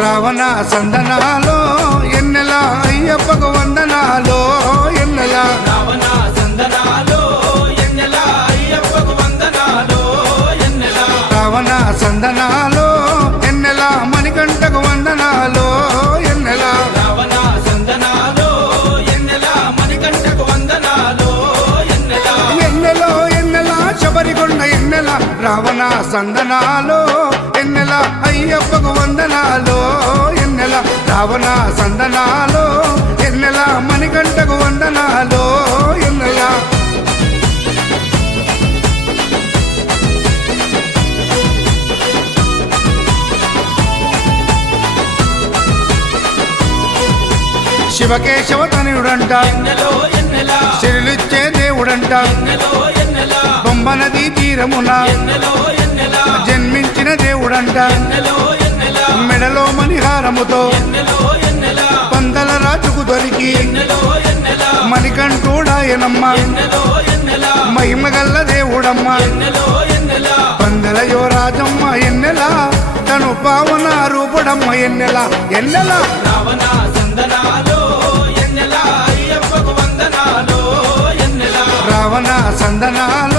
రావణ సందనాలో ఎన్నెల అయ్యప్పకు వందనాలో ఎన్నెల రావణ సందనాలో ఎన్నెల అయ్యప్పకు వందనాలో ఎన్నెల రావణ సందనాలో ఎన్నెల మణికంఠకు వందనాలో ఎన్నెల రావణ సందనాలో ఎన్నెల మణికంఠకు వందనాలో ఎన్నెల ఎన్నెలో ఎన్నెల శబరికొండ ఎన్నెల రావణ సందనాలో ఎన్నెల అయ్యప్పకు వందనాలో ఎన్నెల రావణ సందనాలో ఎన్నెల మణికంఠకు వందనాలో ఎన్నెల శివకేశవ తనయుడంట ఎన్నెలో ఎన్నెల శిరులిచ్చే దేవుడంట ఎన్నెలో ఎన్నెల బొమ్మ నదీ తీరమున ఎన్నెలో ఎన్నెల జన్మించిన దేవుడంట ఎన్నెలో ఎన్నెల మెడలో మణిహారముతో ఎన్నెలో ఎన్నెల పందల రాజుకు దొరికి ఎన్నెలో ఎన్నెల మణికంఠుడాయనమ్మ ఎన్నెలో ఎన్నెల మహిమగల్ల దేవుడమ్మ ఎన్నెలో ఎన్నెల పందల యువరాజమ్మ ఎన్నెల తను పావన రూపుడమ్మ ఎన్నెల ఎన్నెల రావణ సందనాలో ఎన్నెల అయ్యప్పకు వందనాలో ఎన్నెల రావణ సందనాల